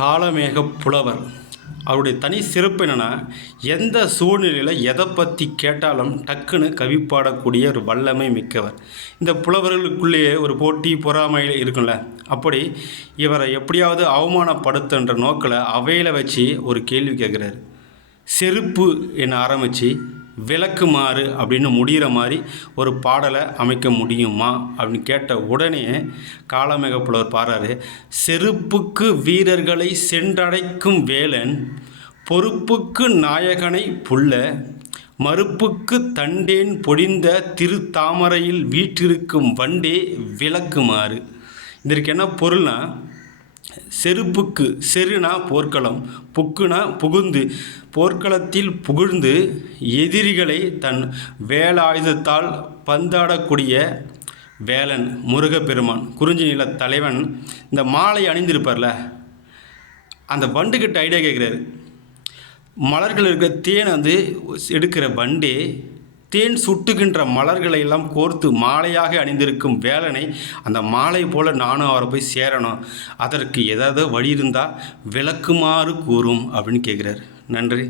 காலமேக புலவர். அவருடைய தனி சிறப்பு என்னென்னா எந்த சூழ்நிலையில் எதை பற்றி கேட்டாலும் டக்குன்னு கவி பாடக்கூடிய ஒரு வல்லமை மிக்கவர். இந்த புலவர்களுக்குள்ளேயே ஒரு போட்டி பொறாமையில் இருக்கும்ல. அப்படி இவரை எப்படியாவது அவமானப்படுத்துன்ற நோக்கில் அவையில் வச்சு ஒரு கேள்வி கேட்குறாரு. செருப்பு என்ன ஆரம்பித்து விளக்குமாறு அப்படின்னு முடிகிற மாதிரி ஒரு பாடலை அமைக்க முடியுமா அப்படின்னு கேட்ட உடனே காலமேகப்புலவர் பாடுறாரு செருப்புக்கு வீரர்களை சென்றடைக்கும் வேலன் பொறுப்புக்கு நாயகனை புல்ல மறுப்புக்கு தண்டேன் பொடிந்த திருத்தாமரையில் வீற்றிருக்கும் வண்டே விளக்குமாறு. இதற்கு என்ன பொருள்னா செருப்புக்கு செருனா போர்க்களம் புக்குனா புகுந்து போர்க்களத்தில் புகுழ்ந்து எதிரிகளை தன் வேலாயுதத்தால் பந்தாடக்கூடிய வேலன் முருகப்பெருமான் குறிஞ்சி நில தலைவன். இந்த மாலை அணிந்திருப்பார்ல அந்த வண்டுக்கிட்ட ஐடியா கேட்குறாரு மலர்கள் இருக்கிற தேனை வந்து எடுக்கிற வண்டு தேன் சுட்டுகின்ற மலர்களை எல்லாம் கோர்த்து மாலையாக அணிந்திருக்கும் வேலனை அந்த மாலை போல நானும் அவரை போய் சேரணும். அதற்கு ஏதாவது வழி இருந்தால் விளக்குமாறு கூறும் அப்படின்னு கேட்குறாரு நன்றி.